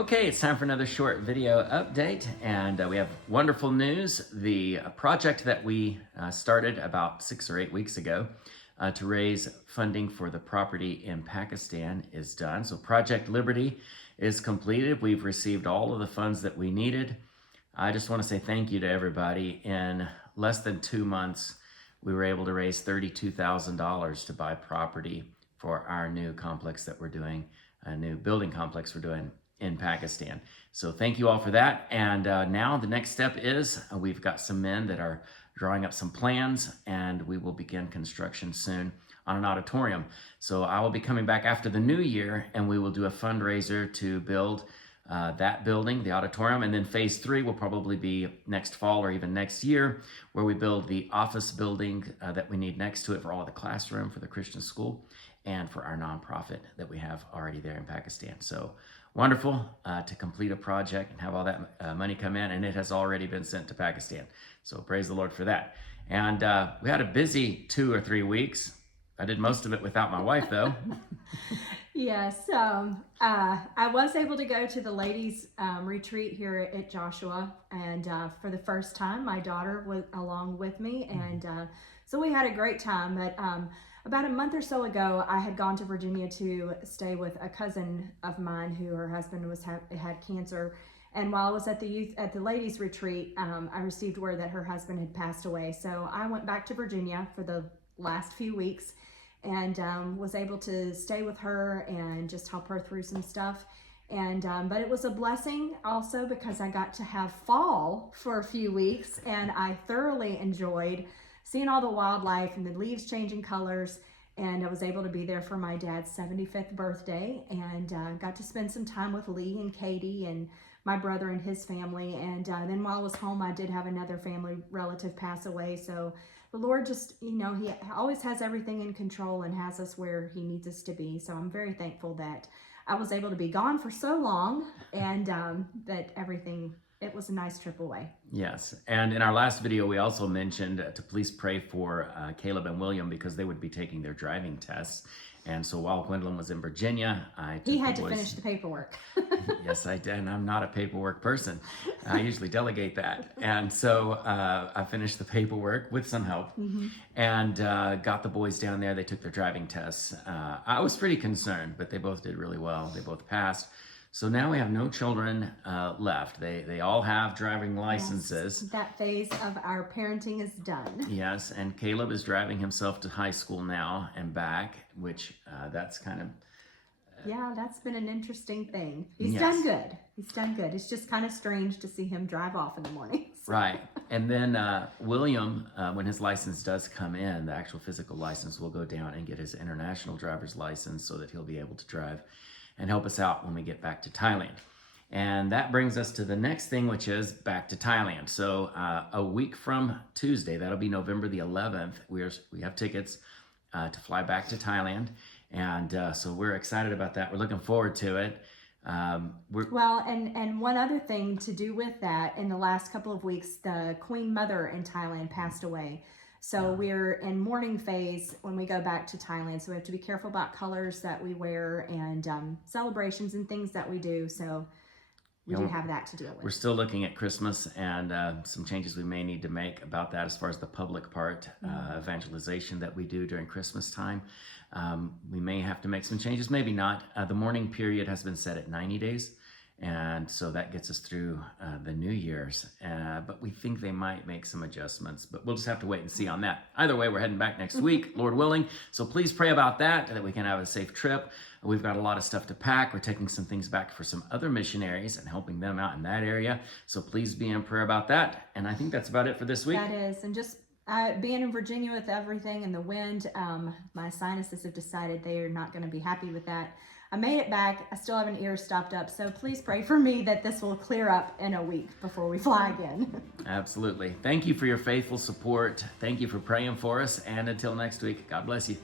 Okay, it's time for another short video update, and we have wonderful news. The project that we started about 6 or 8 weeks ago to raise funding for the property in Pakistan is done. So Project Liberty is completed. We've received all of the funds that we needed. I just want to say thank you to everybody. In less than 2 months, we were able to raise $32,000 to buy property for our new complex that we're doing, a new building complex we're doing in Pakistan. So thank you all for that. And now the next step is we've got some men that are drawing up some plans, and we will begin construction soon on an auditorium. So I will be coming back after the new year, and we will do a fundraiser to build that building, the auditorium. And then phase 3 will probably be next fall or even next year, where we build the office building that we need next to it for all of the classroom for the Christian school and for our nonprofit that we have already there in Pakistan. So wonderful to complete a project and have all that money come in, and it has already been sent to Pakistan. So praise the Lord for that. And we had a busy 2 or 3 weeks. I did most of it without my wife, though. Yes, I was able to go to the ladies' retreat here at Joshua, and for the first time, my daughter was along with me, and so we had a great time. But about a month or so ago, I had gone to Virginia to stay with a cousin of mine who her husband had cancer. And while I was at the ladies' retreat, I received word that her husband had passed away. So I went back to Virginia for the last few weeks and was able to stay with her and just help her through some stuff. And but it was a blessing also because I got to have fall for a few weeks, and I thoroughly enjoyed seeing all the wildlife and the leaves changing colors. And I was able to be there for my dad's 75th birthday, and got to spend some time with Lee and Katie and my brother and his family. And then while I was home, I did have another family relative pass away. So the Lord just, he always has everything in control and has us where he needs us to be. So I'm very thankful that I was able to be gone for so long, and that it was a nice trip away. Yes, and in our last video, we also mentioned to please pray for Caleb and William because they would be taking their driving tests. And so while Gwendolyn was in Virginia, He had to finish the paperwork. Yes, I did, and I'm not a paperwork person. I usually delegate that. And so I finished the paperwork with some help, and got the boys down there. They took their driving tests. I was pretty concerned, but they both did really well. They both passed. So now we have no children left. They all have driving licenses. Yes, that phase of our parenting is done. Yes, and Caleb is driving himself to high school now and back, which that's kind of... yeah, that's been an interesting thing. He's Yes. done good. He's done good. It's just kind of strange to see him drive off in the mornings. Right. And then William, when his license does come in, the actual physical license, will go down and get his international driver's license so that he'll be able to drive and help us out when we get back to Thailand. And that brings us to the next thing, which is back to Thailand. So a week from Tuesday, that'll be November the 11th, we have tickets to fly back to Thailand. And so we're excited about that. We're looking forward to it. Well, and one other thing to do with that, in the last couple of weeks, the Queen Mother in Thailand passed away. So we're in mourning phase when we go back to Thailand. So we have to be careful about colors that we wear and celebrations and things that we do. So we do have that to deal with. We're still looking at Christmas and some changes we may need to make about that as far as the public part, evangelization that we do during Christmas time. We may have to make some changes, maybe not. The mourning period has been set at 90 days. And so that gets us through the New Year's. But we think they might make some adjustments, but we'll just have to wait and see on that. Either way, we're heading back next week, Lord willing. So please pray about that we can have a safe trip. We've got a lot of stuff to pack. We're taking some things back for some other missionaries and helping them out in that area. So please be in prayer about that. And I think that's about it for this week. That is. And just being in Virginia with everything and the wind, my sinuses have decided they are not going to be happy with that. I made it back. I still have an ear stopped up. So please pray for me that this will clear up in a week before we fly again. Absolutely. Thank you for your faithful support. Thank you for praying for us. And until next week, God bless you.